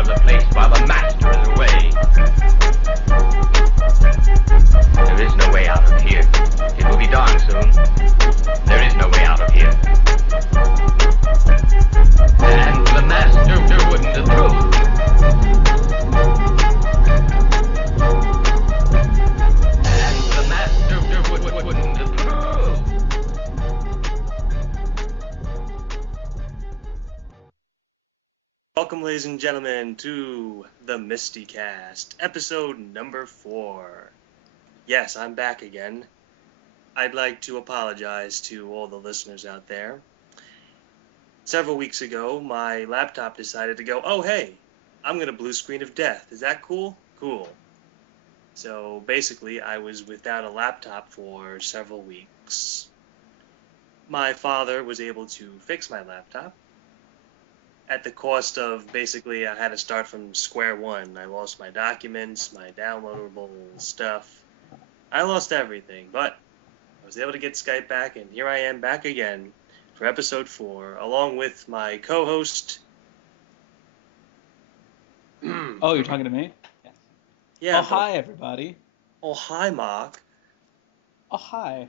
of the place while the master is away. There is no way out of here. It will be dawn soon. There is no way out of here. And the master wouldn't approve. And the master wouldn't approve. Welcome, ladies and gentlemen, to the MSTieCast, episode number 4. Yes, I'm back again. I'd like to apologize to all the listeners out there. Several weeks ago, my laptop decided to go, oh, hey, I'm going to blue screen of death. Is that cool? Cool. So basically, I was without a laptop for several weeks. My father was able to fix my laptop at the cost of basically I had to start from square one. I lost my documents, my downloadable stuff. I lost everything, but I was able to get Skype back, and here I am back again for episode 4, along with my co-host. Oh, you're talking to me? Yes. Yeah. Oh, hi, everybody. Oh, hi, Mark. Oh, hi.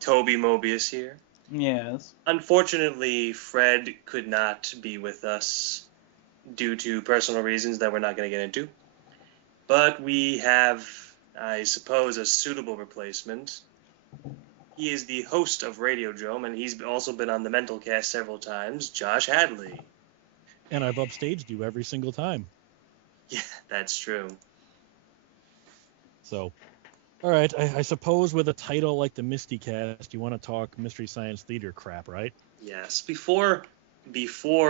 Toby Mobius here. Yes. Unfortunately, Fred could not be with us due to personal reasons that we're not going to get into. But we have, I suppose, a suitable replacement. He is the host of Radiodrome, and he's also been on the MSTieCast several times, Josh Hadley. And I've upstaged you every single time. Yeah, that's true. So, all right, I suppose with a title like the MSTieCast, you want to talk Mystery Science Theater crap, right? Yes. Before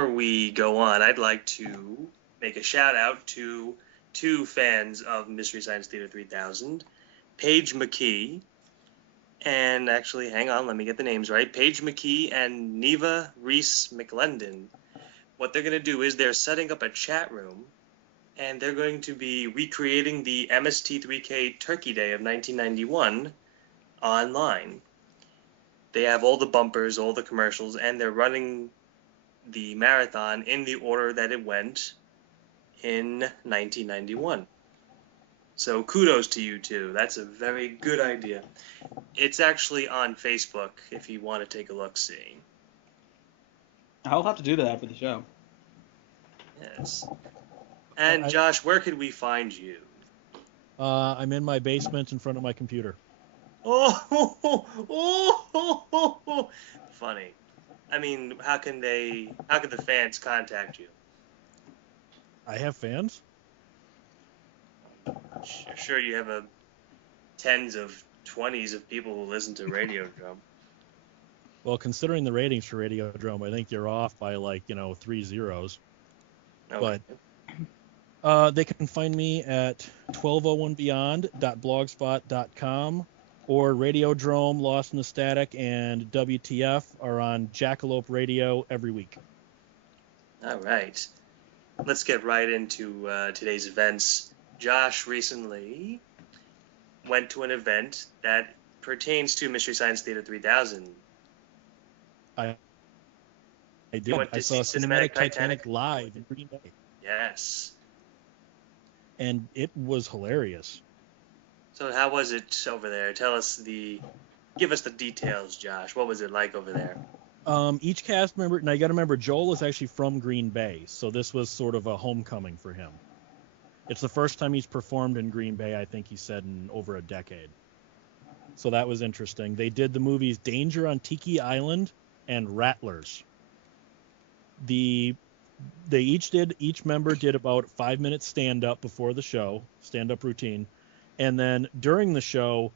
we go on, I'd like to make a shout out to 2 fans of Mystery Science Theater 3000, Paige McKee, and actually, hang on, let me get the names right. Paige McKee and Neva Reese McLendon. What they're going to do is they're setting up a chat room, and they're going to be recreating the MST3K Turkey Day of 1991 online. They have all the bumpers, all the commercials, and they're running the marathon in the order that it went in 1991. So kudos to you two. That's a very good idea. It's actually on Facebook if you want to take a look-see. I'll have to do that after the show. Yes. And Josh, where could we find you? I'm in my basement in front of my computer. Oh, funny. I mean, how can the fans contact you? I have fans? Sure, you have tens of 20s of people who listen to Radiodrome. Well, considering the ratings for Radiodrome, I think you're off by 3 zeros. Okay. But they can find me at 1201beyond.blogspot.com, or Radiodrome, Lost in the Static, and WTF are on Jackalope Radio every week. All right. Let's get right into today's events. Josh recently went to an event that pertains to Mystery Science Theater 3000. I did. I saw Cinematic Titanic live in Green Bay. Yes. And it was hilarious. So how was it over there? Give us the details, Josh. What was it like over there? Each cast member, now you got to remember, Joel is actually from Green Bay, so this was sort of a homecoming for him. It's the first time he's performed in Green Bay, I think he said, in over a decade. So that was interesting. They did the movies Danger on Tiki Island and Rattlers. Each member did about 5 minutes stand-up before the show, stand-up routine. And then during the show,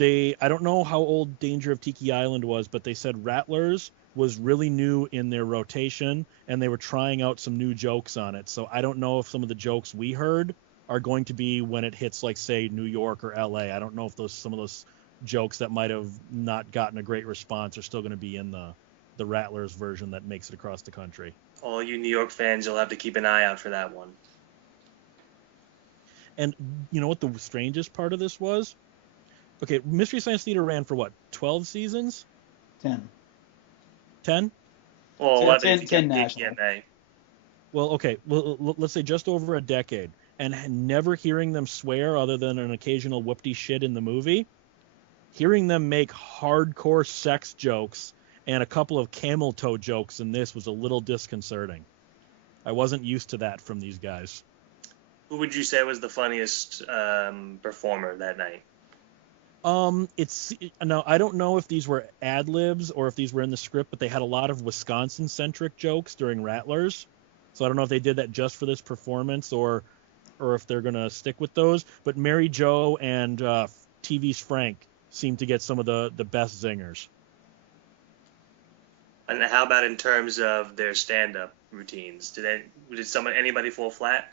I don't know how old Danger of Tiki Island was, but they said Rattlers was really new in their rotation, and they were trying out some new jokes on it. So I don't know if some of the jokes we heard are going to be when it hits, say, New York or L.A. I don't know if some of those jokes that might have not gotten a great response are still going to be in the Rattlers version that makes it across the country. All you New York fans, you'll have to keep an eye out for that one. And you know what the strangest part of this was? Okay, Mystery Science Theater ran for what, 12 seasons? 10. 10? Well, 10 national. Well, okay, let's say just over a decade, and never hearing them swear other than an occasional whoopty shit in the movie, hearing them make hardcore sex jokes and a couple of camel toe jokes in this was a little disconcerting. I wasn't used to that from these guys. Who would you say was the funniest performer that night? No, I don't know if these were ad libs or if these were in the script, but they had a lot of Wisconsin centric jokes during Rattlers. So I don't know if they did that just for this performance or if they're gonna stick with those. But Mary Jo and TV's Frank seem to get some of the best zingers. And how about in terms of their stand-up routines? Did anybody fall flat?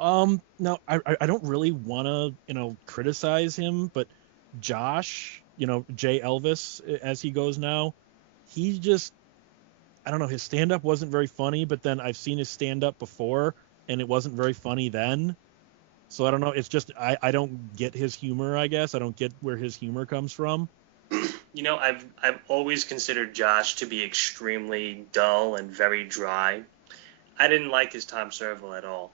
No, I don't really want to, criticize him, but Josh, Jay Elvis, as he goes now, he just, I don't know, his stand-up wasn't very funny, but then I've seen his stand-up before, and it wasn't very funny then. So I don't know, it's just, I don't get his humor, I guess. I don't get where his humor comes from. I've always considered Josh to be extremely dull and very dry. I didn't like his Tom Serval at all.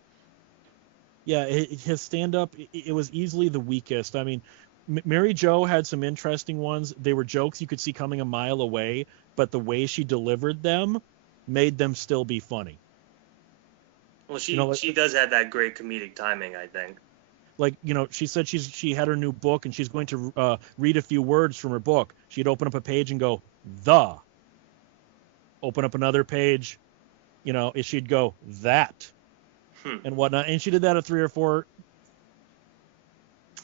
Yeah, his stand-up, it was easily the weakest. I mean, Mary Jo had some interesting ones. They were jokes you could see coming a mile away, but the way she delivered them made them still be funny. Well, she does have that great comedic timing, I think. Like, she said she had her new book, and she's going to read a few words from her book. She'd open up a page and go, the. Open up another page, she'd go, that. And whatnot, and she did that at three or four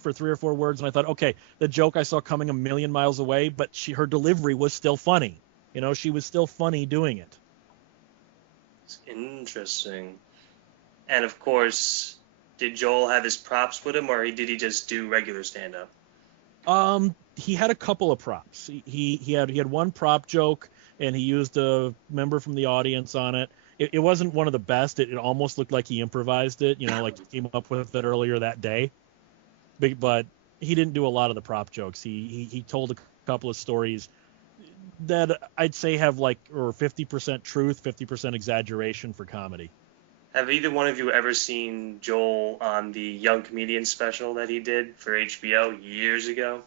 words, and I thought, okay, the joke I saw coming a million miles away, but her delivery was still funny. She was still funny doing it. It's interesting. And of course, did Joel have his props with him, or did he just do regular stand-up? He had a couple of props. He had one prop joke, and he used a member from the audience on it. It wasn't one of the best. It almost looked like he improvised it, like he came up with it earlier that day. But he didn't do a lot of the prop jokes. He told a couple of stories that I'd say have 50% truth, 50% exaggeration for comedy. Have either one of you ever seen Joel on the Young Comedian special that he did for HBO years ago?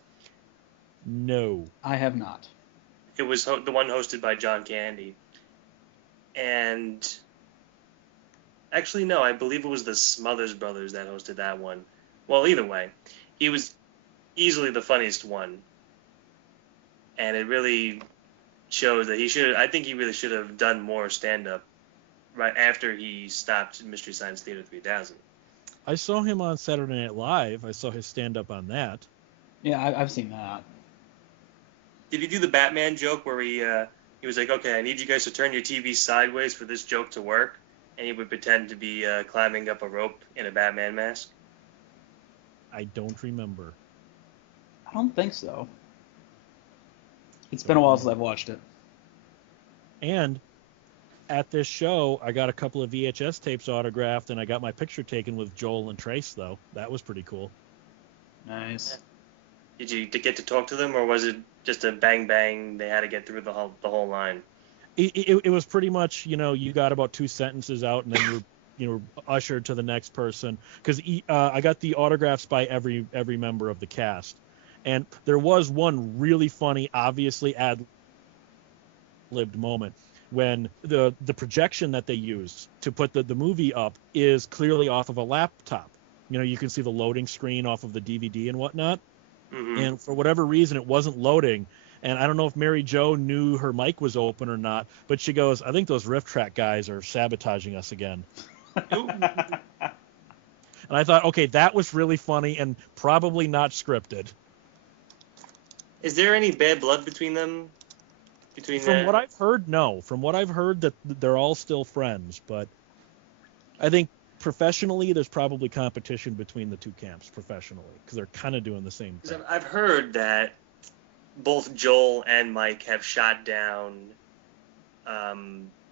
No. I have not. It was the one hosted by John Candy. And actually, no, I believe it was the Smothers Brothers that hosted that one. Well, either way, he was easily the funniest one. And it really shows that I think he really should have done more stand-up right after he stopped Mystery Science Theater 3000. I saw him on Saturday Night Live. I saw his stand-up on that. Yeah, I've seen that. Did he do the Batman joke where he was like, okay, I need you guys to turn your TV sideways for this joke to work? And he would pretend to be climbing up a rope in a Batman mask? I don't remember. I don't think so. It's been a while since I've watched it. And at this show, I got a couple of VHS tapes autographed, and I got my picture taken with Joel and Trace, though. That was pretty cool. Nice. Did you get to talk to them, or was it just a bang, they had to get through the whole line? It was pretty much, you got about 2 sentences out, and then you're ushered to the next person. Because I got the autographs by every member of the cast. And there was one really funny, obviously ad-libbed moment when the projection that they used to put the movie up is clearly off of a laptop. You can see the loading screen off of the DVD and whatnot. Mm-hmm. And for whatever reason, it wasn't loading. And I don't know if Mary Jo knew her mic was open or not, but she goes, I think those riff track guys are sabotaging us again. And I thought, okay, that was really funny and probably not scripted. Is there any bad blood between them? From what I've heard, no. From what I've heard, that they're all still friends. But I think professionally, there's probably competition between the two camps professionally because they're kind of doing the same thing. I've heard that both Joel and Mike have shot down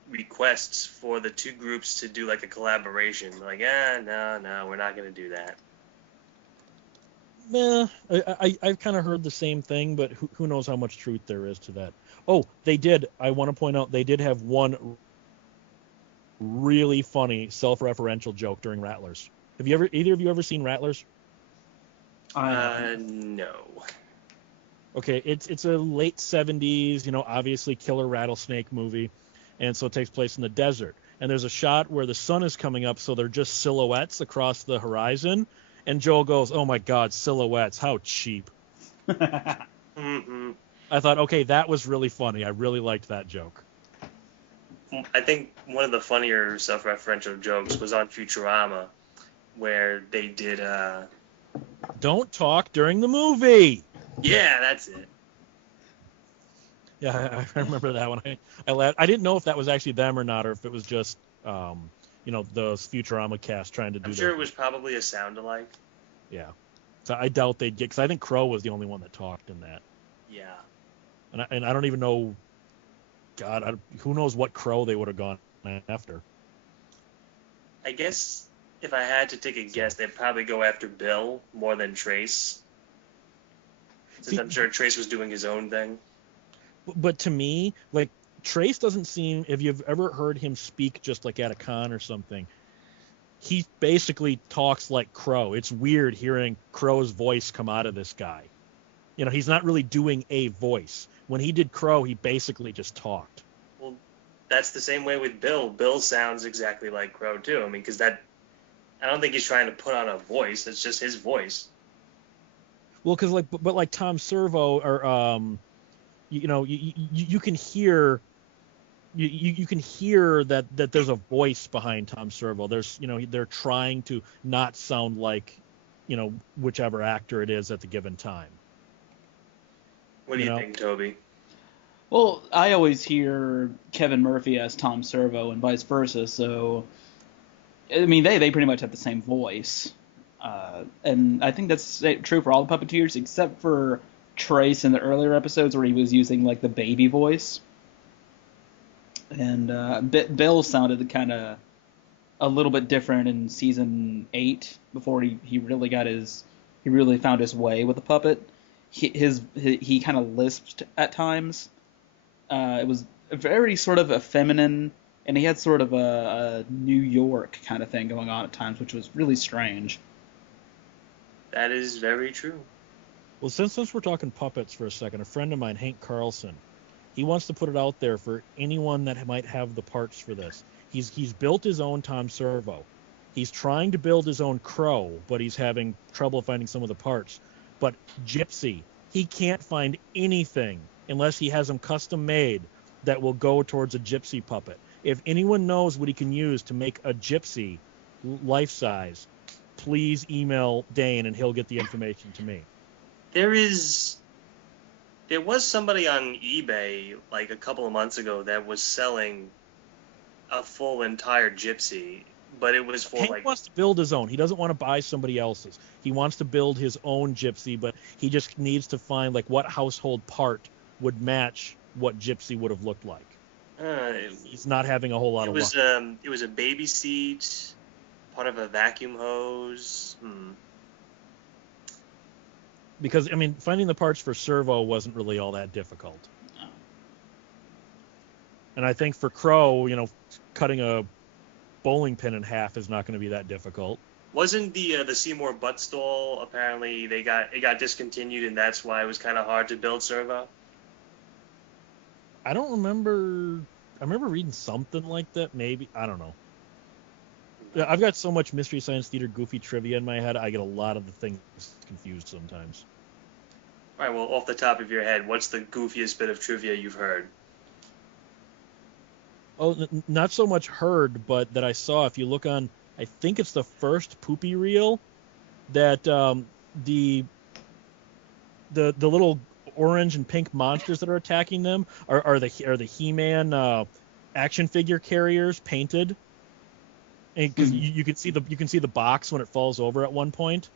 requests for the two groups to do like a collaboration. Like, no, we're not going to do that. I've kind of heard the same thing, but who knows how much truth there is to that. Oh, they did. I want to point out they did have one really funny self-referential joke during Rattlers. Have either of you ever seen Rattlers? No. Okay, it's a late 70s, obviously killer rattlesnake movie, and so it takes place in the desert. And there's a shot where the sun is coming up, so they're just silhouettes across the horizon. And Joel goes, "Oh my God, silhouettes! How cheap!" Mm-hmm. I thought, okay, that was really funny. I really liked that joke. I think one of the funnier self-referential jokes was on Futurama, where they did. Don't talk during the movie. Yeah, that's it. Yeah, I remember that one. I laughed. I didn't know if that was actually them or not, or if it was just, the Futurama cast trying to do. I'm sure it was probably a sound-alike. Yeah, so I doubt they'd get, because I think Crow was the only one that talked in that. Yeah. And I don't even know. God, who knows what Crow they would have gone after. I guess if I had to take a guess, they'd probably go after Bill more than Trace. Since I'm sure Trace was doing his own thing. But to me, like, Trace doesn't seem, if you've ever heard him speak just like at a con or something, he basically talks like Crow. It's weird hearing Crow's voice come out of this guy. He's not really doing a voice. When he did Crow, he basically just talked. Well, that's the same way with Bill. Bill sounds exactly like Crow, too. I mean, because I don't think he's trying to put on a voice. It's just his voice. Well, because like Tom Servo, or you can hear. You can hear that there's a voice behind Tom Servo. There's they're trying to not sound like whichever actor it is at the given time. What do you think, Toby? Well, I always hear Kevin Murphy as Tom Servo and vice versa, so I mean they pretty much have the same voice. And I think that's true for all the puppeteers except for Trace in the earlier episodes where he was using like the baby voice. And Bill sounded kind of a little bit different in season 8 before he really found his way with the puppet. He kind of lisped at times. It was very sort of feminine, and he had sort of a New York kind of thing going on at times, which was really strange. That is very true. Well, since we're talking puppets for a second, a friend of mine, Hank Carlson, he wants to put it out there for anyone that might have the parts for this. He's built his own Tom Servo. He's trying to build his own Crow, but he's having trouble finding some of the parts. But Gypsy, he can't find anything unless he has them custom made that will go towards a Gypsy puppet. If anyone knows what he can use to make a Gypsy life size, please email Dane and he'll get the information to me. There was somebody on eBay like a couple of months ago that was selling a full entire Gypsy, but it was for Hank wants to build his own. He doesn't want to buy somebody else's. He wants to build his own Gypsy, but he just needs to find like what household part would match what Gypsy would have looked like. He's not having a whole lot of luck. It was a baby seat, part of a vacuum hose. Because, I mean, finding the parts for Servo wasn't really all that difficult. No. And I think for Crow, cutting a bowling pin in half is not going to be that difficult. Wasn't the Seymour butt stall, apparently it got discontinued, and that's why it was kind of hard to build Servo? I don't remember. I remember reading something like that, maybe. I don't know. I've got so much Mystery Science Theater goofy trivia in my head, I get a lot of the things confused sometimes. All right, well, off the top of your head, what's the goofiest bit of trivia you've heard? Oh, not so much heard, but that I saw. If you look on, I think it's the first Poopy reel, that the little orange and pink monsters that are attacking them are the He-Man action figure carriers painted. Because you can see the box when it falls over at one point,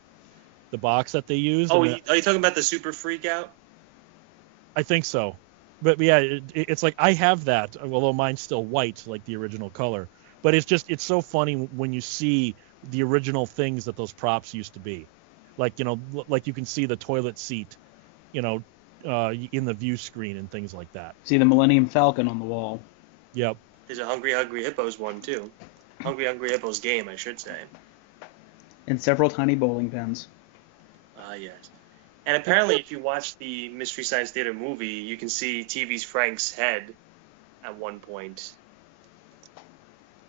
the box that they use. Oh, are you talking about the Super Freak Out? I think so, but yeah, it's like I have that, although mine's still white like the original color. But it's so funny when you see the original things that those props used to be, like like you can see the toilet seat, in the view screen and things like that. See the Millennium Falcon on the wall. Yep. There's a Hungry Hungry Hippos one, too. Hungry Hungry Hippos game, I should say. And several tiny bowling pins. Yes. And apparently, if you watch the Mystery Science Theater movie, you can see TV's Frank's head at one point.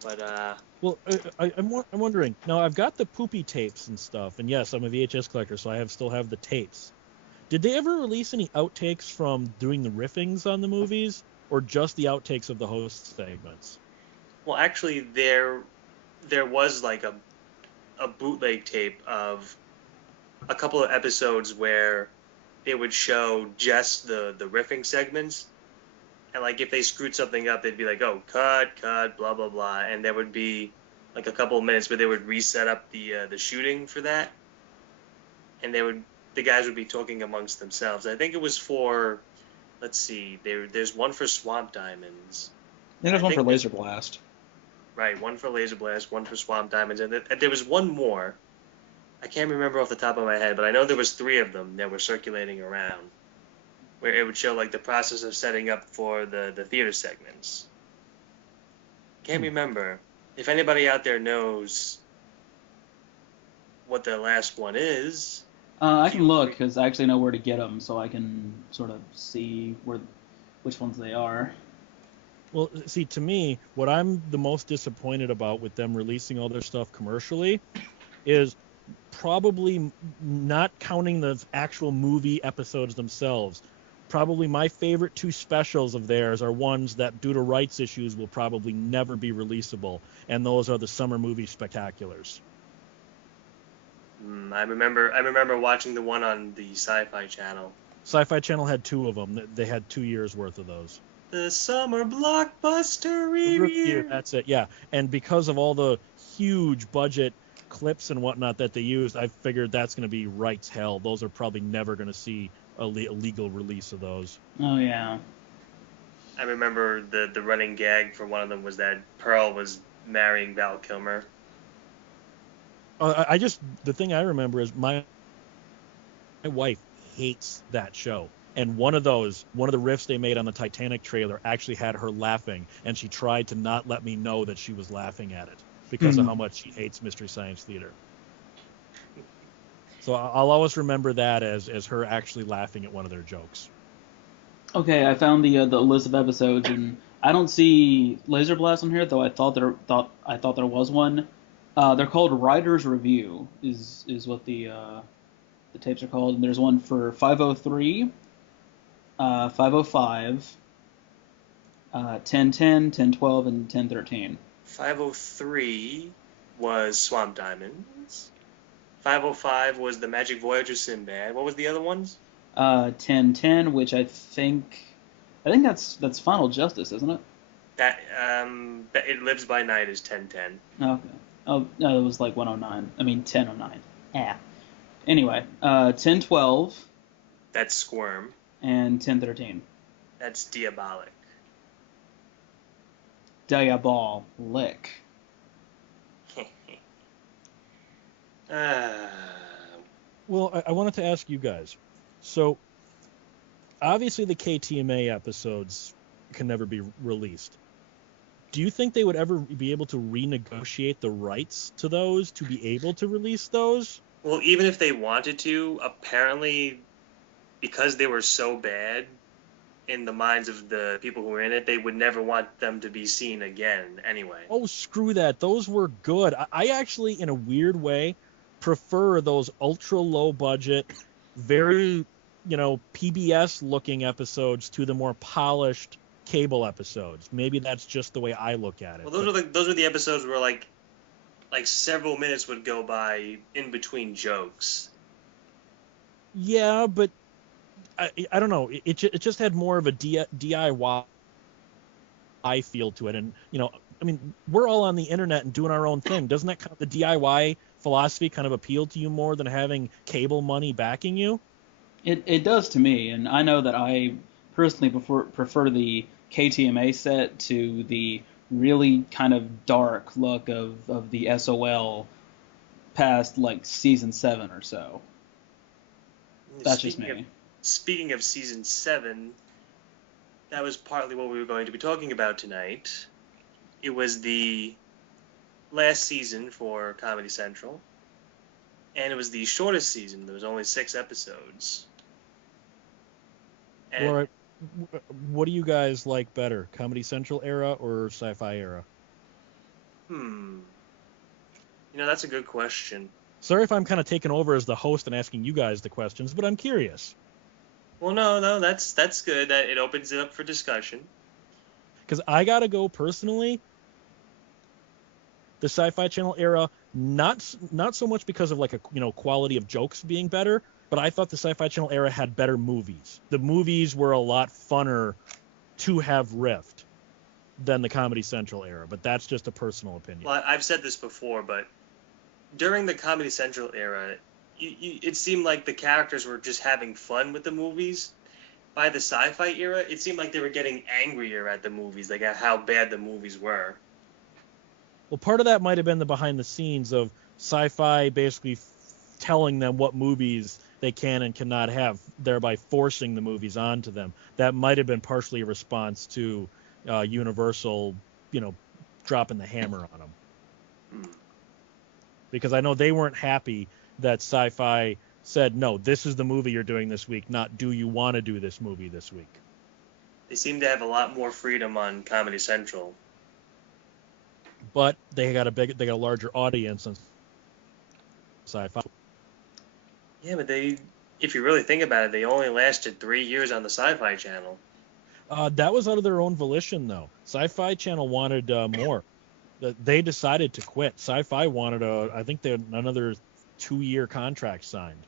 But, Well, I'm wondering. Now, I've got the poopy tapes and stuff, and yes, I'm a VHS collector, so I still have the tapes. Did they ever release any outtakes from doing the riffings on the movies, or just the outtakes of the host segments? well, actually, there was like a bootleg tape of a couple of episodes where they would show just the riffing segments, and like if they screwed something up, they'd be like, "Oh, cut, blah blah blah," and there would be like a couple of minutes where they would reset up the shooting for that, and the guys would be talking amongst themselves. I think it was for, let's see, there's one for Swamp Diamonds. Then there's one for Laser Blast. Right, one for Laser Blast, one for Swamp Diamonds, and there was one more. I can't remember off the top of my head, but I know there was 3 of them that were circulating around, where it would show like the process of setting up for the theater segments. Can't remember. If anybody out there knows what the last one is, I can look because I actually know where to get them, so I can sort of see which ones they are. Well, see, to me, what I'm the most disappointed about with them releasing all their stuff commercially is probably not counting the actual movie episodes themselves. Probably my favorite 2 specials of theirs are ones that, due to rights issues, will probably never be releasable, and those are the summer movie spectaculars. I remember watching the one on the Sci-Fi Channel. Sci-Fi Channel had 2 of them. They had 2 years worth of those. The Summer Blockbuster Review. That's it, yeah. And because of all the huge budget clips and whatnot that they used, I figured that's going to be rights hell. Those are probably never going to see a legal release of those. Oh, yeah. I remember the running gag for one of them was that Pearl was marrying Val Kilmer. The thing I remember is my wife hates that show. And one of the riffs they made on the Titanic trailer actually had her laughing, and she tried to not let me know that she was laughing at it because of how much she hates Mystery Science Theater. So I'll always remember that as her actually laughing at one of their jokes. Okay, I found the list of episodes, and I don't see Laser Blast on here, though I thought there was one. They're called Writer's Review, is what the tapes are called, and there's one for 503, 505, 1010, 1012, and 1013. 503 was Swamp Diamonds. 505 was the Magic Voyager Sinbad. What was the other ones? 1010, which I think that's Final Justice, isn't it? That It Lives by Night is 1010. Okay. Oh no, it was like 109. I mean 1009. Yeah. Anyway, 1012. That's Squirm. And 1013. That's Diabolic. Diabolic. Well, I wanted to ask you guys. So, obviously the KTMA episodes can never be released. Do you think they would ever be able to renegotiate the rights to those to be able to release those? Well, even if they wanted to, apparently, because they were so bad in the minds of the people who were in it, they would never want them to be seen again anyway. Oh, screw that. Those were good. I actually, in a weird way, prefer those ultra low budget, very, PBS looking episodes to the more polished cable episodes. Maybe that's just the way I look at it. Well, those were the episodes where like several minutes would go by in between jokes. Yeah, but I don't know. It just had more of a DIY feel to it, and we're all on the internet and doing our own thing. Doesn't that kind of the DIY philosophy kind of appeal to you more than having cable money backing you? It does to me, and I know that I personally prefer the KTMA set to the really kind of dark look of the SOL past like season 7 or so. That's just me. Speaking of season 7, that was partly what we were going to be talking about tonight. it was the last season for Comedy Central, and it was the shortest season. There was only 6 episodes. And All right. What do you guys like better, Comedy Central era or Sci-Fi era? That's a good question. Sorry if I'm kind of taking over as the host and asking you guys the questions, but I'm curious. Well, no, that's good. That it opens it up for discussion. Because I gotta go personally. The Sci-Fi Channel era, not so much because of like a quality of jokes being better, but I thought the Sci-Fi Channel era had better movies. The movies were a lot funner to have riffed than the Comedy Central era, but that's just a personal opinion. Well, I've said this before, but during the Comedy Central era, it seemed like the characters were just having fun with the movies. By the Sci-Fi era, it seemed like they were getting angrier at the movies, like at how bad the movies were. Well, part of that might have been the behind the scenes of Sci-Fi basically telling them what movies they can and cannot have, thereby forcing the movies onto them. That might have been partially a response to Universal, dropping the hammer on them. Because I know they weren't happy that Sci-Fi said, no, this is the movie you're doing this week, not do you want to do this movie this week. They seem to have a lot more freedom on Comedy Central. But they got a larger audience on Sci-Fi. Yeah, but if you really think about it, they only lasted 3 years on the Sci-Fi Channel. That was out of their own volition, though. Sci-Fi Channel wanted more. They decided to quit. Sci-Fi wanted I think they had another 2-year contract signed.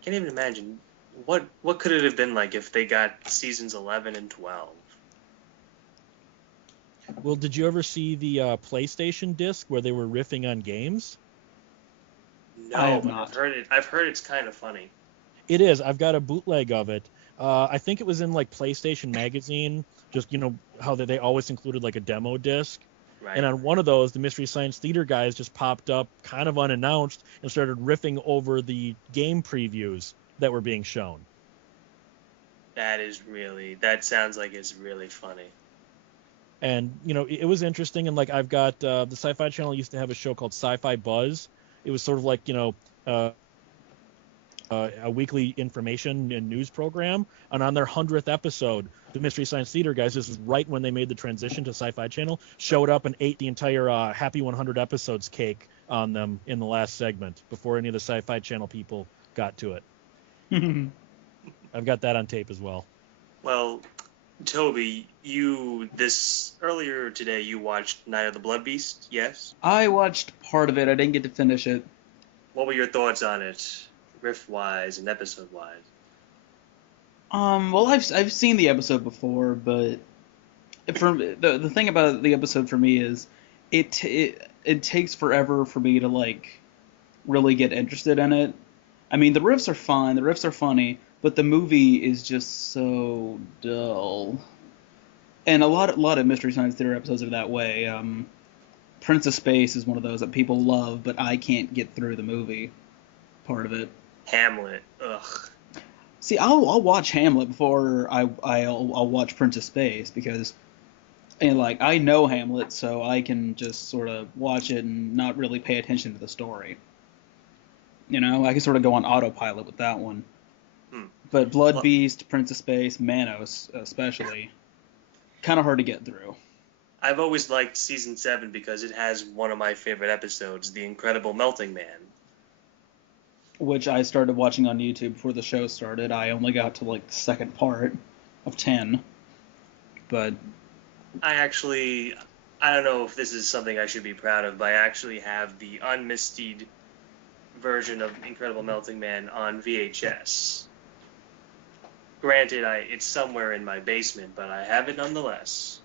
I can't even imagine what could it have been like if they got seasons 11 and 12. Well, did you ever see the PlayStation disc where they were riffing on games? No, I have but not. I've heard it's kind of funny. It is. I've got a bootleg of it. I think it was in like PlayStation Magazine. Just how they always included like a demo disc. Right. And on one of those, the Mystery Science Theater guys just popped up kind of unannounced and started riffing over the game previews that were being shown. That sounds like it's really funny. And, it was interesting. And like I've got the Sci-Fi Channel used to have a show called Sci-Fi Buzz. It was sort of like, a weekly information and news program. And on their 100th episode, the Mystery Science Theater guys, this is right when they made the transition to Sci-Fi Channel, showed up and ate the entire Happy 100 Episodes cake on them in the last segment before any of the Sci-Fi Channel people got to it. I've got that on tape as well. Well, Toby, earlier today you watched Night of the Blood Beast, yes? I watched part of it. I didn't get to finish it. What were your thoughts on it, riff-wise and episode-wise? Well, I've seen the episode before, but the thing about the episode for me is it takes forever for me to like really get interested in it. I mean, the riffs are fine, the riffs are funny, but the movie is just so dull. And a lot of Mystery Science Theater episodes are that way. Prince of Space is one of those that people love, but I can't get through the movie part of it. Hamlet, ugh. See, I'll watch Hamlet before I'll watch Prince of Space because, I know Hamlet, so I can just sort of watch it and not really pay attention to the story. I can sort of go on autopilot with that one. But Blood Beast, Prince of Space, Manos especially, kind of hard to get through. I've always liked season 7 because it has one of my favorite episodes, The Incredible Melting Man. Which I started watching on YouTube before the show started. I only got to the second part of 10. But I don't know if this is something I should be proud of, but I actually have the unmisted version of Incredible Melting Man on VHS. Granted, it's somewhere in my basement, but I have it nonetheless.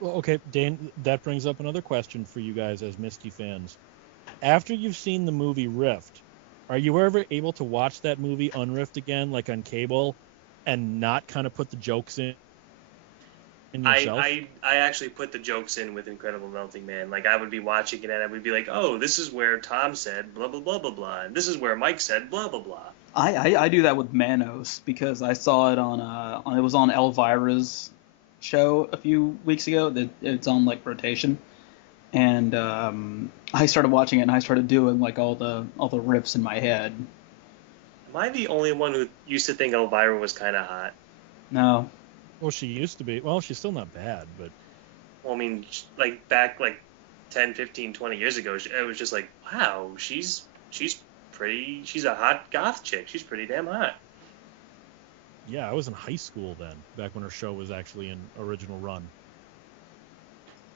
Well, okay, Dane, that brings up another question for you guys as Misty fans. After you've seen the movie Rift, are you ever able to watch that movie unriffed again, like on cable, and not kind of put the jokes in yourself? I actually put the jokes in with Incredible Melting Man. I would be watching it and I would be like, oh, this is where Tom said blah, blah, blah, blah, blah, and this is where Mike said blah, blah, blah. I do that with Manos because I saw it on it was on Elvira's show a few weeks ago that it's on like rotation, and I started watching it and I started doing like all the riffs in my head. Am I the only one who used to think Elvira was kind of hot? No. Well, she used to be. Well, she's still not bad, but. Well, I mean, like back like 10, 15, 20 years ago, it was just like, wow, she's pretty. She's a hot goth chick. She's pretty damn hot. Yeah, I was in high school then, back when her show was actually in original run.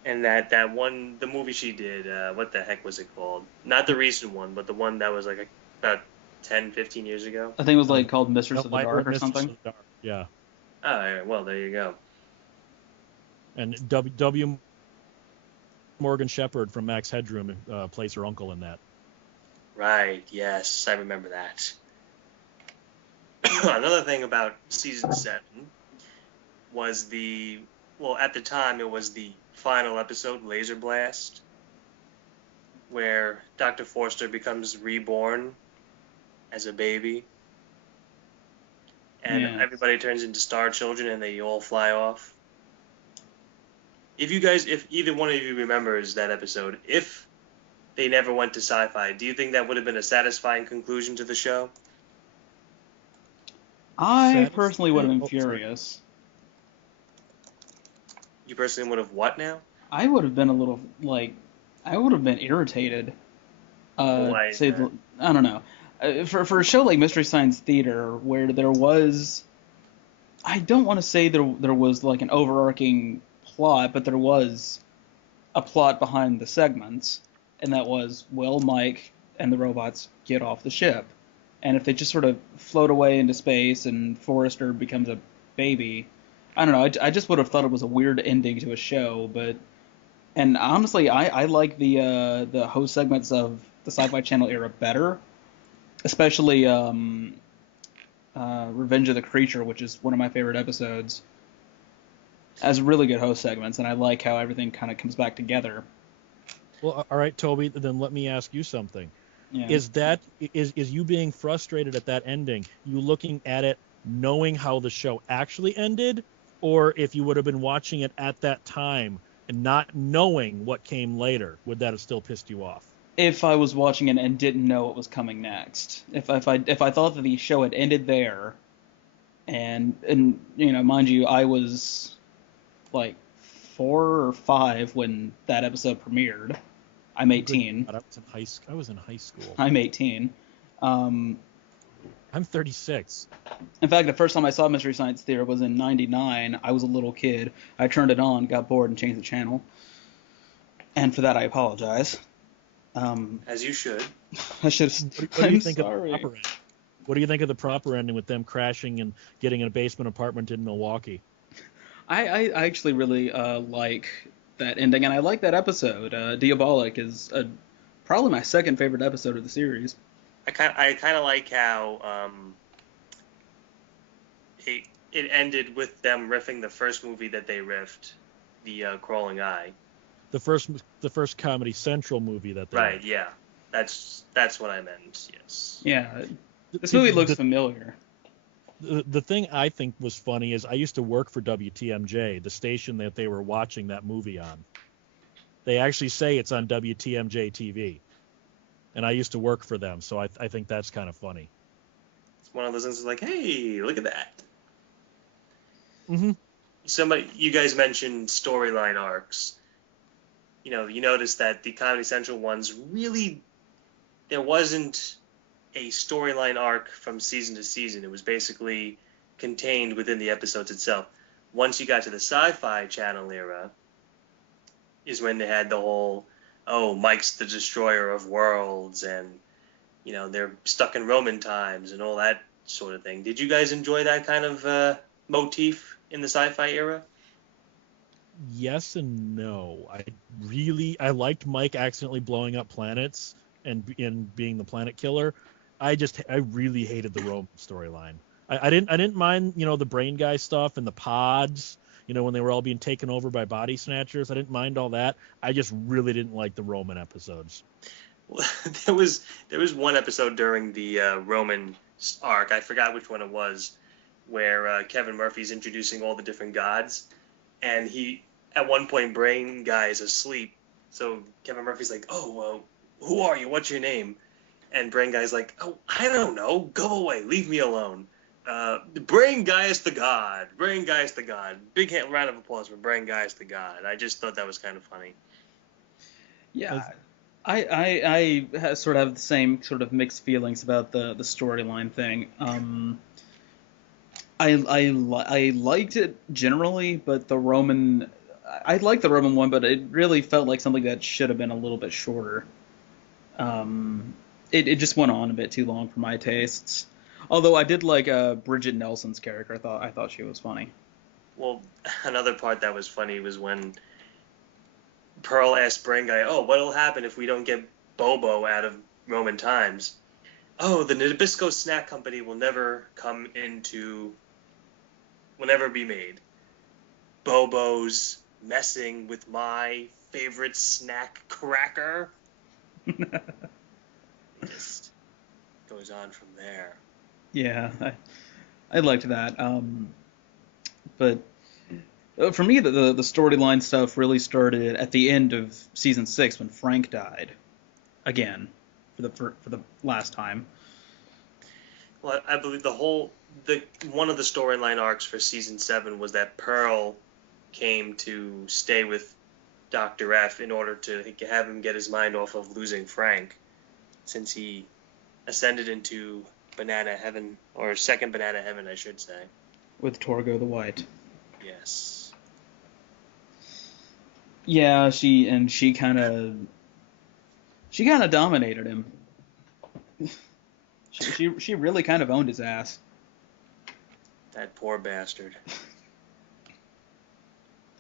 And that one, the movie she did, what the heck was it called? Not the recent one, but the one that was like about 10, 15 years ago. I think it was like called Mistress of the Elvira, Dark or something. Mistress of the Dark, yeah. Oh, all right, well, there you go. And W. Morgan Shepherd from Max Headroom plays her uncle in that. Right, yes, I remember that. Another thing about season 7 was at the time, it was the final episode, Laser Blast, where Dr. Forster becomes reborn as a baby. And everybody turns into star children and they all fly off. If either one of you remembers that episode, if they never went to sci-fi, do you think that would have been a satisfying conclusion to the show? I personally would have been furious. You personally would have what now? I would have been a little, I would have been irritated. Why is that? I don't know. For a show like Mystery Science Theater, where there was, I don't want to say there was like an overarching plot, but there was a plot behind the segments, and that was, will Mike and the robots get off the ship? And if they just sort of float away into space and Forrester becomes a baby, I don't know, I just would have thought it was a weird ending to a show, and honestly, I like the host segments of the Sci-Fi Channel era better, especially Revenge of the Creature, which is one of my favorite episodes, has really good host segments, and I like how everything kind of comes back together. Well, all right, Toby, then let me ask you something. Yeah. Is you being frustrated at that ending, you looking at it knowing how the show actually ended, or if you would have been watching it at that time and not knowing what came later, would that have still pissed you off? If I was watching it and didn't know what was coming next, if I thought that the show had ended there, and you know, mind you, I was like 4 or 5 when that episode premiered. I'm 18. I was in high school. I'm 18. I'm 36. In fact, the first time I saw Mystery Science Theater was in '99. I was a little kid. I turned it on, got bored, and changed the channel. And for that, I apologize. As you should. I should. What do you think of the proper ending? What do you think of the proper ending with them crashing and getting in a basement apartment in Milwaukee? I actually really like that ending, and I like that episode. Diabolic is probably my second favorite episode of the series. I kind of like how it ended with them riffing the first movie that they riffed, the Crawling Eye. The first Comedy Central movie that they right, riffed. Yeah, that's what I meant. Yes. Yeah, this movie looks familiar. The thing I think was funny is I used to work for WTMJ, the station that they were watching that movie on. They actually say it's on WTMJ TV. And I used to work for them, so I think that's kind of funny. It's one of those things like, hey, look at that. Mm-hmm. You guys mentioned storyline arcs. You know, you notice that the Comedy Central ones really, there wasn't a storyline arc from season to season. It was basically contained within the episodes itself. Once you got to the Sci-Fi Channel era, is when they had the whole, oh, Mike's the destroyer of worlds, and, you know, they're stuck in Roman times and all that sort of thing. Did you guys enjoy that kind of motif in the Sci-Fi era? Yes and no. I liked Mike accidentally blowing up planets and being the planet killer. I really hated the Roman storyline. I didn't mind, you know, the brain guy stuff and the pods, you know, when they were all being taken over by body snatchers. I didn't mind all that. I just really didn't like the Roman episodes. Well, there was one episode during the Roman arc, I forgot which one it was, where Kevin Murphy's introducing all the different gods, and he at one point Brain Guy is asleep, so Kevin Murphy's like, "Oh, well, who are you? What's your name?" And Brain Guy's like, "Oh, I don't know. Go away. Leave me alone." Brain Guy is the god. Brain Guy is the god. Big round of applause for Brain Guy is the god. I just thought that was kind of funny. Yeah, I sort of have the same sort of mixed feelings about the storyline thing. I liked it generally, but I liked the Roman one, but it really felt like something that should have been a little bit shorter. It just went on a bit too long for my tastes. Although I did like Bridget Nelson's character. I thought she was funny. Well, another part that was funny was when Pearl asked Brain Guy, "Oh, what'll happen if we don't get Bobo out of Roman times?" "Oh, the Nabisco Snack Company will never be made. Bobo's messing with my favorite snack cracker." It just goes on from there. Yeah, I liked that. But for me, the storyline stuff really started at the end of season 6 when Frank died again for the last time. Well, I believe one of the storyline arcs for season 7 was that Pearl came to stay with Dr. F in order to have him get his mind off of losing Frank, since he ascended into Banana Heaven, or second Banana Heaven, I should say. With Torgo the White. Yes. Yeah, she kind of dominated him. She really kind of owned his ass. That poor bastard.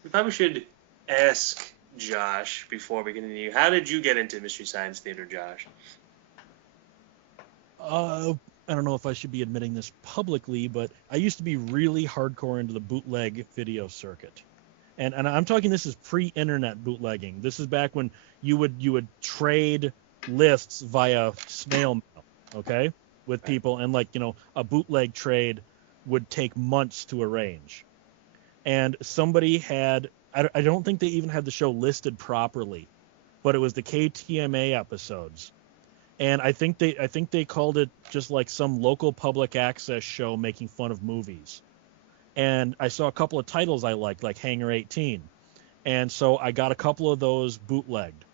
We probably should ask Josh before we continue. How did you get into Mystery Science Theater, Josh? I don't know if I should be admitting this publicly, but I used to be really hardcore into the bootleg video circuit. And I'm talking, this is pre-internet bootlegging. This is back when you would trade lists via snail mail, okay, with people, and a bootleg trade would take months to arrange. And somebody had, I don't think they even had the show listed properly, but it was the KTMA episodes. And I think they called it just like some local public access show making fun of movies. And I saw a couple of titles I liked, like Hangar 18. And so I got a couple of those bootlegged,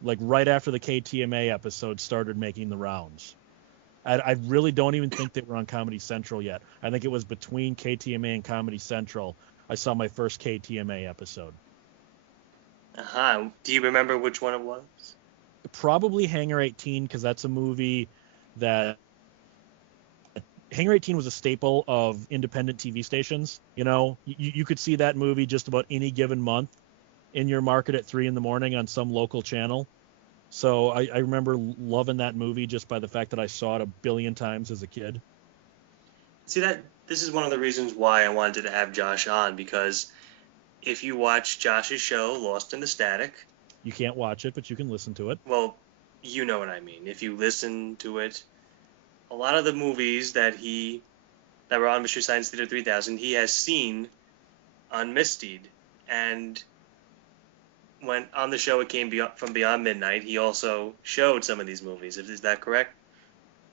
like right after the KTMA episode started making the rounds. I really don't even think they were on Comedy Central yet. I think it was between KTMA and Comedy Central I saw my first KTMA episode. Uh-huh. Do you remember which one it was? Probably Hangar 18, because that's a movie that Hangar 18 was a staple of independent TV stations. You could see that movie just about any given month in your market at 3 a.m. on some local channel. So I remember loving that movie just by the fact that I saw it a billion times as a kid. See, this is one of the reasons why I wanted to have Josh on, because if you watch Josh's show, Lost in the Static... You can't watch it, but you can listen to it. Well, you know what I mean. If you listen to it, a lot of the movies that were on Mystery Science Theater 3000, he has seen unmistied. And when on the show it came from Beyond Midnight, he also showed some of these movies. Is that correct?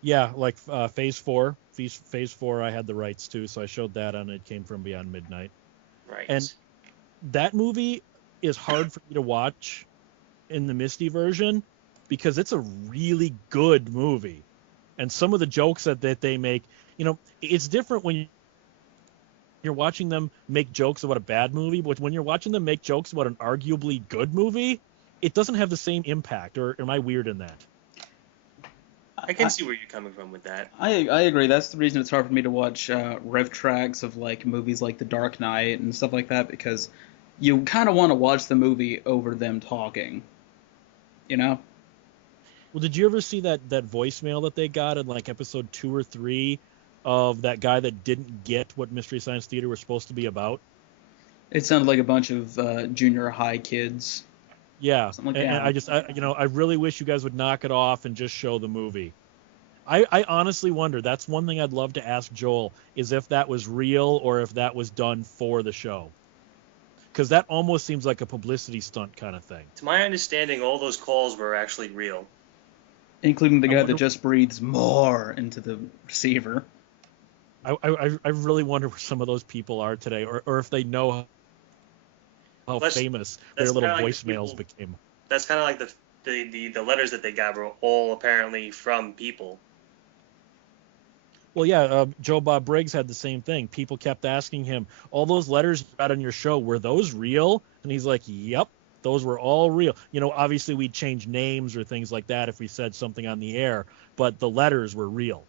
Yeah, like Phase 4. Phase 4 I had the rights to, so I showed that on It Came From Beyond Midnight. Right. And that movie is hard for me to watch in the Misty version because it's a really good movie. And some of the jokes that they make, it's different when you're watching them make jokes about a bad movie, but when you're watching them make jokes about an arguably good movie, it doesn't have the same impact. Or am I weird in that? I can see where you're coming from with that. I agree. That's the reason it's hard for me to watch rev tracks of like movies like The Dark Knight and stuff like that, because you kind of want to watch the movie over them talking. Well, did you ever see that voicemail that they got in like episode 2 or 3 of that guy that didn't get what Mystery Science Theater was supposed to be about? It sounded like a bunch of junior high kids. Yeah, Like and I really wish you guys would knock it off and just show the movie. I honestly wonder, that's one thing I'd love to ask Joel, is if that was real or if that was done for the show. because that almost seems like a publicity stunt kind of thing. To my understanding, all those calls were actually real. Including the guy that just breathes more into the receiver. I really wonder where some of those people are today, or if they know how famous their little voicemails became. That's kind of like the letters that they got were all apparently from people. Well, yeah, Joe Bob Briggs had the same thing. People kept asking him, all those letters you got on your show, were those real? And he's like, yep, those were all real. You know, obviously we'd change names or things like that if we said something on the air, but the letters were real.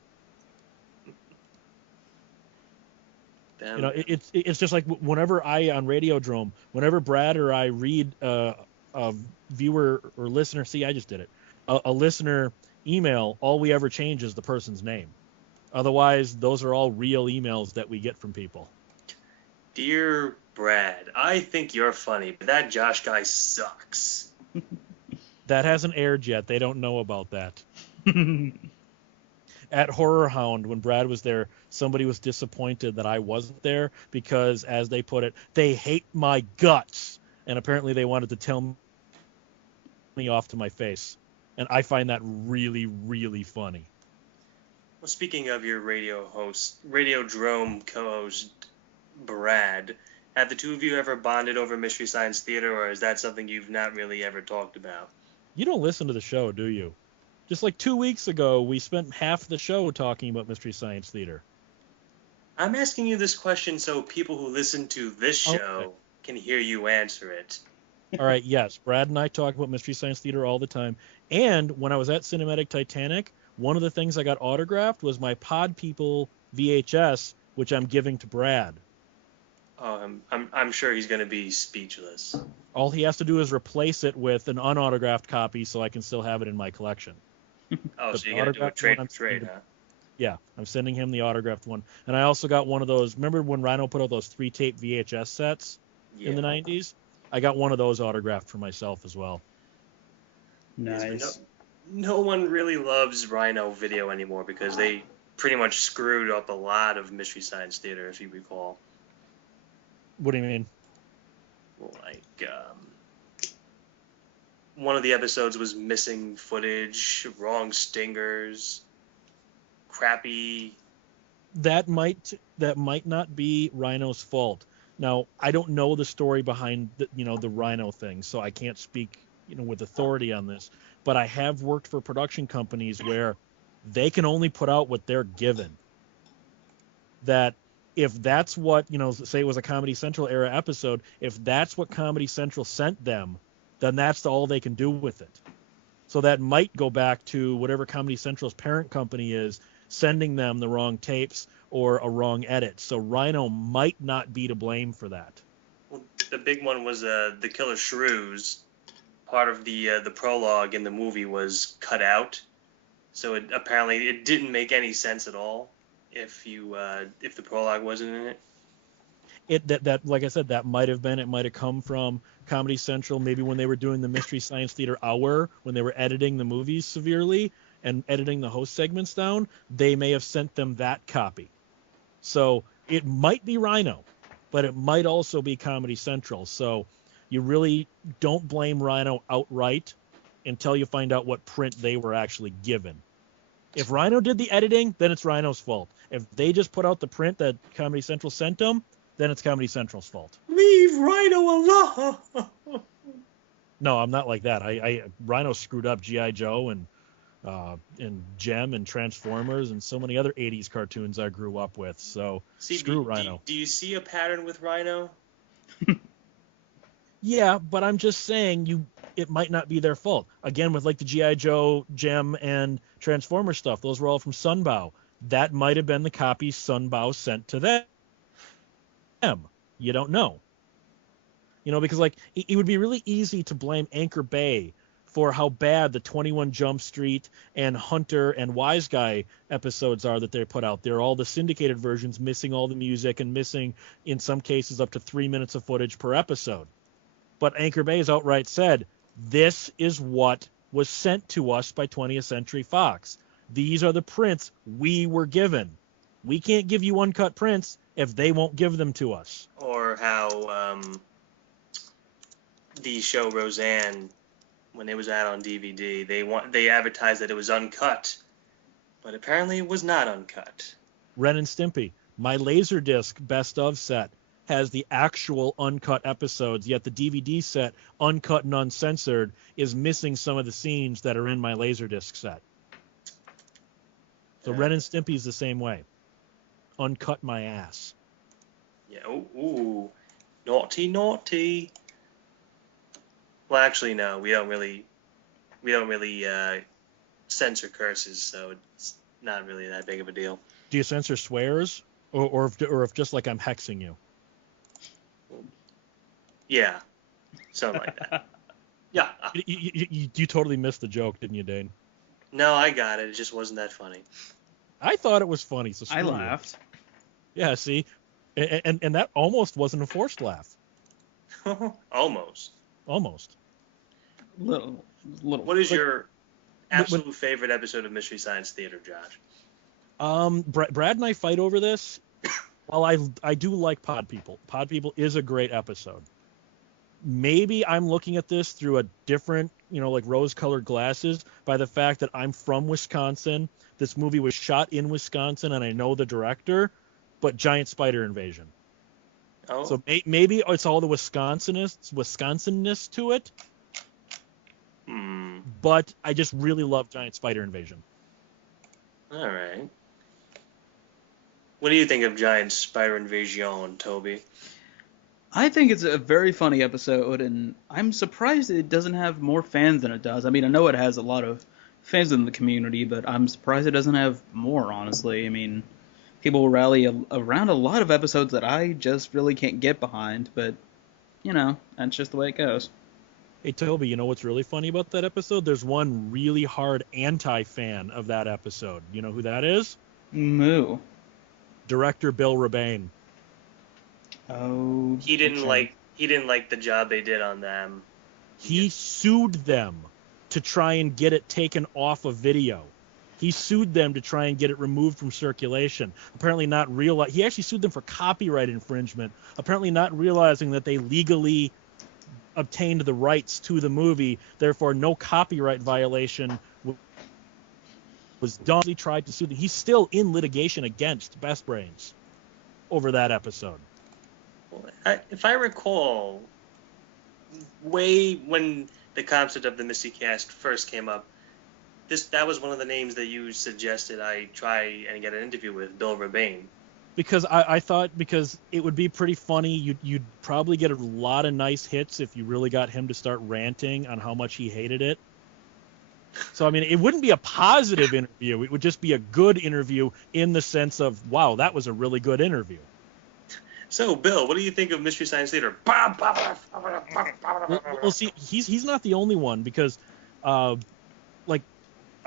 Damn. You know, it's just like whenever on Radiodrome, whenever Brad or I read a viewer or listener, I just did it, a listener email, all we ever change is the person's name. Otherwise, those are all real emails that we get from people. Dear Brad, I think you're funny, but that Josh guy sucks. That hasn't aired yet. They don't know about that. At Horror Hound, when Brad was there, somebody was disappointed that I wasn't there because, as they put it, they hate my guts. And apparently they wanted to tell me off to my face. And I find that really, really funny. Well, speaking of your Radiodrome co-host, Brad, have the two of you ever bonded over Mystery Science Theater, or is that something you've not really ever talked about? You don't listen to the show, do you? Just like 2 weeks ago, we spent half the show talking about Mystery Science Theater. I'm asking you this question so people who listen to this show can hear you answer it. All right, yes. Brad and I talk about Mystery Science Theater all the time. And when I was at Cinematic Titanic, one of the things I got autographed was my Pod People VHS, which I'm giving to Brad. I'm sure he's going to be speechless. All he has to do is replace it with an unautographed copy so I can still have it in my collection. Oh, so you're going to do a trade for trade, huh? Yeah, I'm sending him the autographed one. And I also got one of those, remember when Rhino put out those 3-tape VHS sets in the 90s? I got one of those autographed for myself as well. Nice. No one really loves Rhino Video anymore because they pretty much screwed up a lot of Mystery Science Theater, if you recall. What do you mean? Like, one of the episodes was missing footage, wrong stingers, crappy. That might not be Rhino's fault. Now, I don't know the story behind the Rhino thing, so I can't speak with authority on this. But I have worked for production companies where they can only put out what they're given. That if that's what, say it was a Comedy Central era episode, if that's what Comedy Central sent them, then that's all they can do with it. So that might go back to whatever Comedy Central's parent company is sending them the wrong tapes or a wrong edit. So Rhino might not be to blame for that. Well, the big one was the Killer Shrews. Part of the prologue in the movie was cut out, so apparently it didn't make any sense at all if the prologue wasn't in it. That like I said, that might have been. It might have come from Comedy Central, maybe when they were doing the Mystery Science Theater hour, when they were editing the movies severely and editing the host segments down. They may have sent them that copy. So it might be Rhino, but it might also be Comedy Central. So you really don't blame Rhino outright until you find out what print they were actually given. If Rhino did the editing, then it's Rhino's fault. If they just put out the print that Comedy Central sent them, then it's Comedy Central's fault. Leave Rhino alone! No, I'm not like that. Rhino screwed up G.I. Joe and Gem and Transformers and so many other 80s cartoons I grew up with. So screw Rhino. Do you see a pattern with Rhino? Yeah, but I'm just saying it might not be their fault. Again, with like the G.I. Joe, Gem, and Transformer stuff, those were all from Sunbow. That might have been the copy Sunbow sent to them. You don't know. Because like it would be really easy to blame Anchor Bay for how bad the 21 Jump Street and Hunter and Wise Guy episodes are that they put out. They're all the syndicated versions, missing all the music and missing, in some cases, up to 3 minutes of footage per episode. But Anchor Bay has outright said, this is what was sent to us by 20th Century Fox. These are the prints we were given. We can't give you uncut prints if they won't give them to us. Or how the show Roseanne, when it was out on DVD, they advertised that it was uncut, but apparently it was not uncut. Ren and Stimpy, my Laserdisc best of set has the actual uncut episodes, yet the DVD set, uncut and uncensored, is missing some of the scenes that are in my Laserdisc set. So Ren and Stimpy is the same way. Uncut my ass. Yeah. Ooh. Naughty, naughty. Well, actually, no. We don't really censor curses, so it's not really that big of a deal. Do you censor swears, or if just like I'm hexing you? Yeah, something like that. Yeah. You totally missed the joke, didn't you, Dane? No, I got it. It just wasn't that funny. I thought it was funny, so I screw you. laughed. Yeah, see? And that almost wasn't a forced laugh. Almost. Little. What is your absolute favorite episode of Mystery Science Theater, Josh? Brad and I fight over this. While I do like Pod People. Pod People is a great episode. Maybe I'm looking at this through a different, like rose-colored glasses by the fact that I'm from Wisconsin. This movie was shot in Wisconsin, and I know the director, but giant spider invasion. Oh. So maybe it's all the Wisconsinness to it. But I just really love giant spider invasion. All right. What do you think of giant spider invasion, Toby? I think it's a very funny episode, and I'm surprised it doesn't have more fans than it does. I mean, I know it has a lot of fans in the community, but I'm surprised it doesn't have more, honestly. I mean, people rally around a lot of episodes that I just really can't get behind, but, that's just the way it goes. Hey, Toby, you know what's really funny about that episode? There's one really hard anti-fan of that episode. You know who that is? Moo. Director Bill Rebane. Oh. He didn't like the job they did on them. He sued them to try and get it taken off of video. He sued them to try and get it removed from circulation. Apparently not he actually sued them for copyright infringement. Apparently not realizing that they legally obtained the rights to the movie, therefore no copyright violation was done. He tried to sue them. He's still in litigation against Best Brains over that episode. Well, if I recall, way when the concept of the MSTieCast first came up, that was one of the names that you suggested I try and get an interview with, Bill Rebane. Because I thought because it would be pretty funny. You'd probably get a lot of nice hits if you really got him to start ranting on how much he hated it. So, I mean, it wouldn't be a positive interview. It would just be a good interview in the sense of, wow, that was a really good interview. So, Bill, what do you think of Mystery Science Theater? Well, see, he's not the only one because,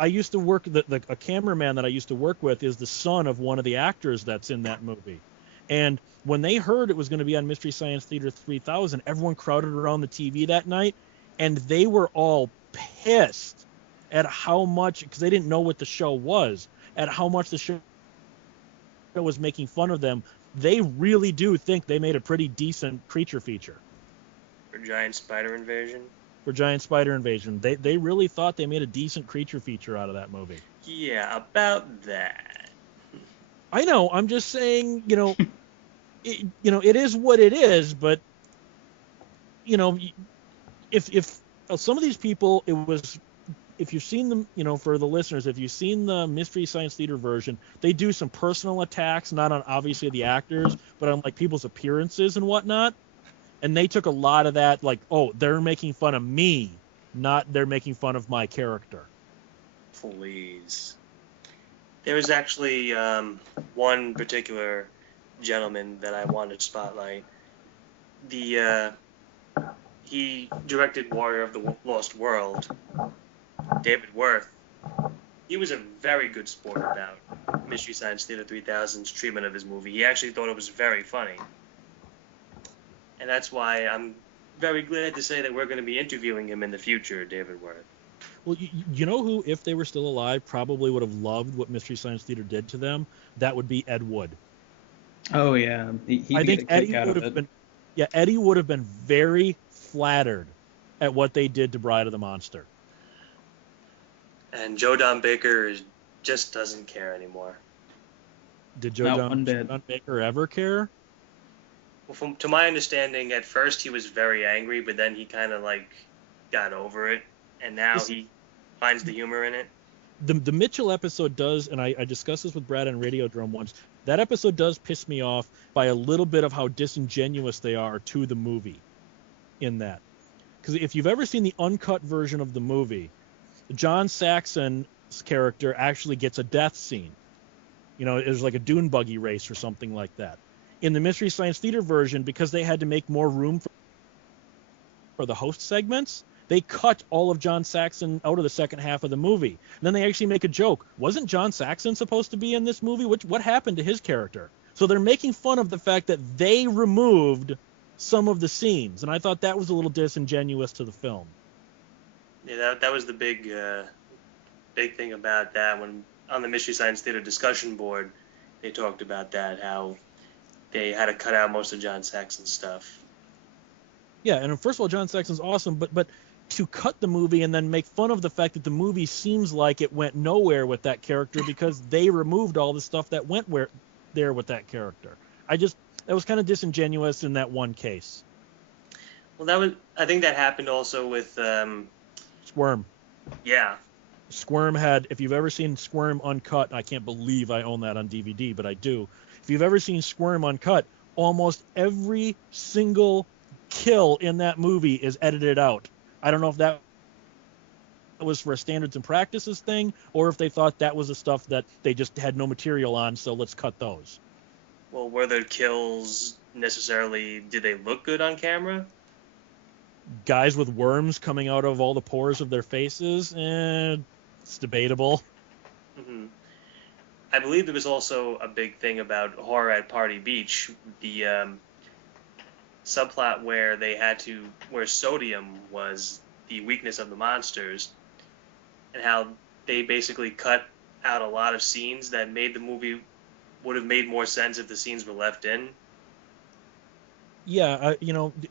I used to work, a cameraman that I used to work with is the son of one of the actors that's in that movie. And when they heard it was going to be on Mystery Science Theater 3000, everyone crowded around the TV that night, and they were all pissed at how much, because they didn't know what the show was, at how much the show was making fun of them. They really do think they made a pretty decent creature feature. For Giant Spider Invasion? For Giant Spider Invasion. They really thought they made a decent creature feature out of that movie. Yeah, about that. I know. I'm just saying, it is what it is, but, if some of these people, if you've seen them, for the listeners, if you've seen the Mystery Science Theater version, they do some personal attacks, not on obviously the actors, but on like people's appearances and whatnot. And they took a lot of that, like, oh, they're making fun of me, not they're making fun of my character. Please. There was actually one particular gentleman that I wanted to spotlight. He directed Warrior of the Lost World, David Worth. He was a very good sport about Mystery Science Theater 3000's treatment of his movie. He actually thought it was very funny. And that's why I'm very glad to say that we're going to be interviewing him in the future, David Worth. Well, you know who, if they were still alive, probably would have loved what Mystery Science Theater did to them? That would be Ed Wood. Oh, yeah. I think Eddie would have been... Yeah, Eddie would have been very flattered at what they did to Bride of the Monster. And Joe Don Baker just doesn't care anymore. Did Joe Don Baker ever care? Well, to my understanding, at first he was very angry, but then he kind of like got over it, and now he finds the humor in it. The Mitchell episode does, and I discussed this with Brad on Radiodrome once, that episode does piss me off by a little bit of how disingenuous they are to the movie in that. Because if you've ever seen the uncut version of the movie, John Saxon's character actually gets a death scene. You know, there's like a dune buggy race or something like that. In the Mystery Science Theater version, because they had to make more room for the host segments, they cut all of John Saxon out of the second half of the movie. And then they actually make a joke. Wasn't John Saxon supposed to be in this movie? What happened to his character? So they're making fun of the fact that they removed some of the scenes. And I thought that was a little disingenuous to the film. Yeah, that was the big thing about that. When on the Mystery Science Theater discussion board, they talked about that, how they had to cut out most of John Saxon's stuff. Yeah, and first of all, John Saxon's awesome, but to cut the movie and then make fun of the fact that the movie seems like it went nowhere with that character because they removed all the stuff that went there with that character. That was kind of disingenuous in that one case. Well, I think that happened also with Squirm. Yeah. Squirm had, if you've ever seen Squirm Uncut, I can't believe I own that on DVD, but I do. If you've ever seen Squirm Uncut, almost every single kill in that movie is edited out. I don't know if that was for a standards and practices thing, or if they thought that was the stuff that they just had no material on, so let's cut those. Well, were the kills necessarily, did they look good on camera? Guys with worms coming out of all the pores of their faces, it's debatable. Mm-hmm. I believe there was also a big thing about Horror at Party Beach, the subplot where sodium was the weakness of the monsters, and how they basically cut out a lot of scenes that made the movie would have made more sense if the scenes were left in. Yeah,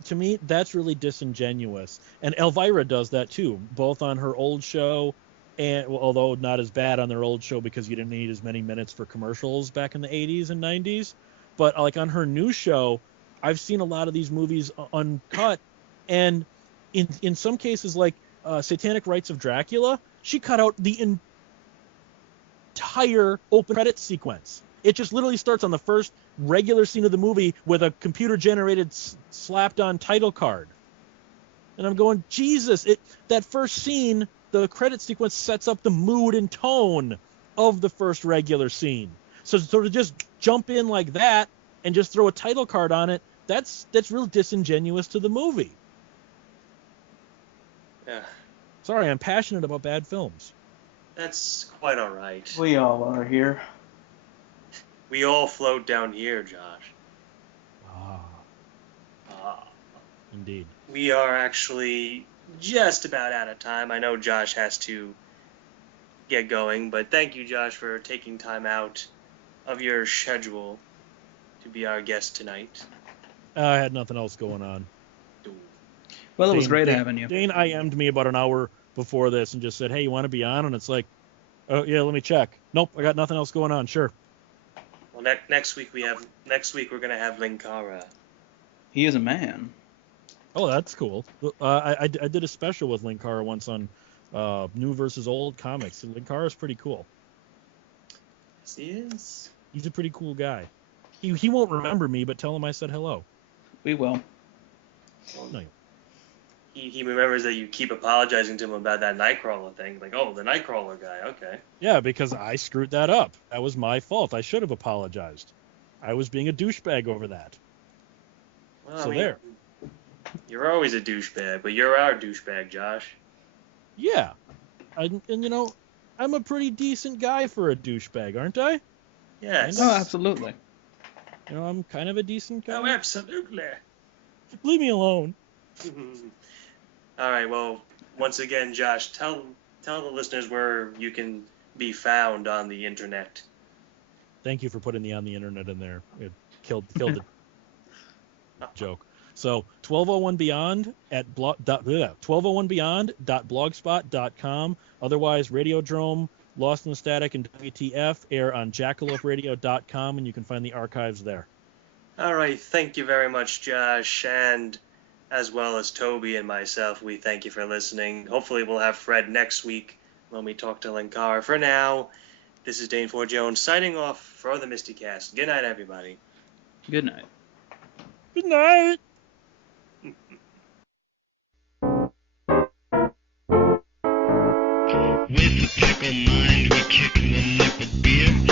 to me, that's really disingenuous. And Elvira does that too, both on her old show, and although not as bad on their old show because you didn't need as many minutes for commercials back in the 80s and 90s. But like on her new show, I've seen a lot of these movies uncut, and in some cases, like Satanic Rites of Dracula, she cut out the entire open credit sequence. It just literally starts on the first regular scene of the movie with a computer-generated slapped-on title card. And I'm going, Jesus, that first scene, the credit sequence sets up the mood and tone of the first regular scene. So to just jump in like that and just throw a title card on it, that's real disingenuous to the movie. Yeah. Sorry, I'm passionate about bad films. That's quite all right. We all are here. We all float down here, Josh. Indeed. We are actually just about out of time. I know Josh has to get going, but thank you, Josh, for taking time out of your schedule to be our guest tonight. I had nothing else going on. Well, it was great having you. Dane IM'd me about an hour before this and just said, hey, you want to be on? And it's like, oh, yeah, let me check. Nope, I got nothing else going on. Sure. Well, next week we're going to have Linkara. He is a man. Oh, that's cool. I did a special with Linkara once on new versus old comics. Linkara's pretty cool. Yes, he is. He's a pretty cool guy. He won't remember me, but tell him I said hello. We will. Well, No. He remembers that you keep apologizing to him about that Nightcrawler thing. Like, oh, the Nightcrawler guy, okay. Yeah, because I screwed that up. That was my fault. I should have apologized. I was being a douchebag over that. Well, So there. You're always a douchebag, but you're our douchebag, Josh. Yeah. And I'm a pretty decent guy for a douchebag, aren't I? Yes. Oh, absolutely. I'm kind of a decent guy. Oh, absolutely. Leave me alone. All right, well, once again, Josh, tell the listeners where you can be found on the internet. Thank you for putting the on the internet in there. It killed the joke. So 1201beyond at 1201beyond.blogspot.com. Otherwise, Radiodrome, Lost in the Static, and WTF air on jackaloperadio.com, and you can find the archives there. All right. Thank you very much, Josh. And as well as Toby and myself, we thank you for listening. Hopefully we'll have Fred next week when we talk to Linkara. For now, this is Dane Ford Jones signing off for the MSTieCast. Good night, everybody. Good night. Good night. With a pickle mind, we kick them up a beer.